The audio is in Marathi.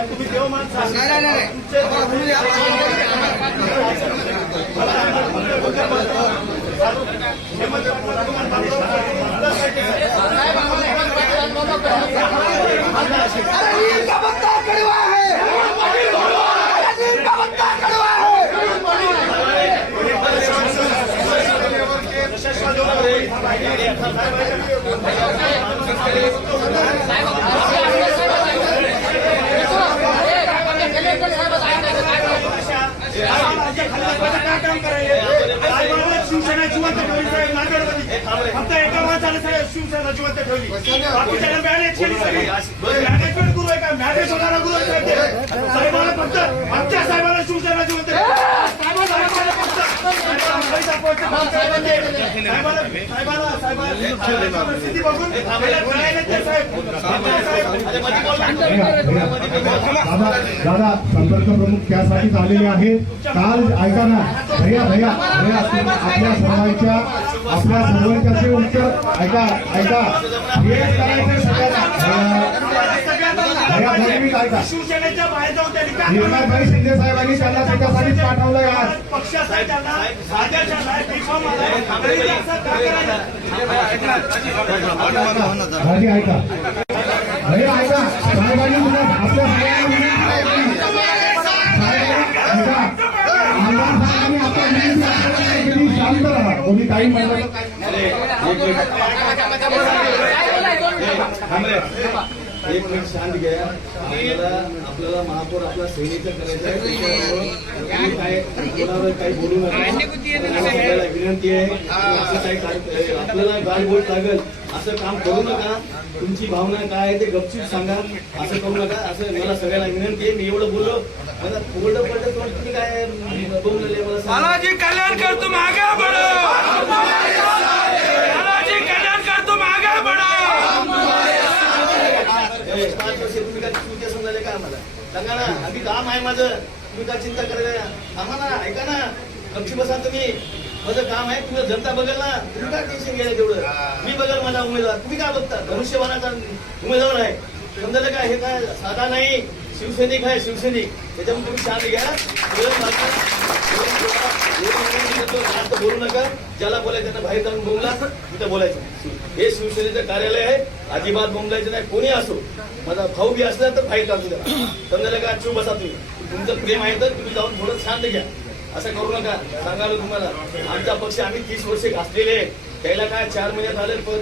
साहेब तुम्ही देव माणसा इनका बत्ता कड़वा है इनका बत्ता कड़वा है काय काम करायले साहेबांना शिवसेना जिवंत ठेवली साहेब नांदेडमध्ये. फक्त एका माणसाने साहेब शिवसेना जिवंत ठेवली. मॅनेज केली सगळी. मॅनेजमेंट गुरु आहे का? मॅनेज होणारा गुरु आहे साहेब ते. साहेबांना फक्त. आमच्या साहेबांना शिवसेना जिवंत साहेबांना साहेबांना परिस्थिती बघून साहेब. दादा दादा संपर्क प्रमुख त्यासाठीच आलेले आहेत. काल ऐका ना भैया भैया भैया आपल्या सर्वांच्या आपल्या सर्वांच्या ते उत्तर. ऐका ऐका. हे करायचं सगळ्यांना. शिवसेनेच्या बाहेर जाऊन निर्मलभाई शिंदे साहेबांनी त्यांना त्याच्यासाठीच आज. पक्षासाठी ऐका. ऐका साहेबांनी आपल्या आपल्या. शांत राहा कोणी काही म्हणलं तर एक मिनिट शांत घ्या आपल्याला आपल्याला महापौर आपला सैनिक करायचा आहे कोणावर काही बोलू नका आपल्याला विनंती आहे असं काही काय- आपल्याला गाड बोल लागेल असं काम करू नका. तुमची भावना काय आहे ते गपचूप सांगा. असं करू नका. असं मला सगळ्यांना विनंती आहे. मी एवढं बोललो. मला पडलं. तर तुम्ही काय बोलले मला. बालाजी कल्याणकर तुम आगे बढ़ो बालाजी आगे बढ़ो ए, पाच वर्ष तुम्ही काय समजायले का आम्हाला? सांगा ना. अगदी काम आहे माझं. तुम्ही काय चिंता करायला ना ऐका ना. लक्ष बसा तुम्ही. माझं काम आहे तुम्ही जनता बघेल ना. तुम्ही काय टेन्शन घ्यायला तेवढं? मी बघेल माझा उमेदवार. तुम्ही काय बघता? धनुष्यबाणाचा उमेदवार आहे. समजायला काय? हे काय साधा नाही. शिवसैनिक आहे शिवसैनिक. त्याच्यामुळे तुम्ही शांत घ्या. बोलू नका. ज्याला बोलायचं त्यांना बाहेर जाऊन बोलला तिथं बोलायचं हे शिवसेनेचं कार्यालय आहे. अजिबात बोंबलायचं नाही. कोणी असो. माझा भाऊ बी असला तर बाहेर काढू द्या. समजायला का चूप बसा तुम्ही. तुमचं प्रेम आहे तर तुम्ही जाऊन थोडं शांत घ्या. असं करू नका सांगालो तुम्हाला आमचा पक्ष आम्ही तीस वर्षे घासलेले आहे. त्याला काय चार महिन्यात आले पण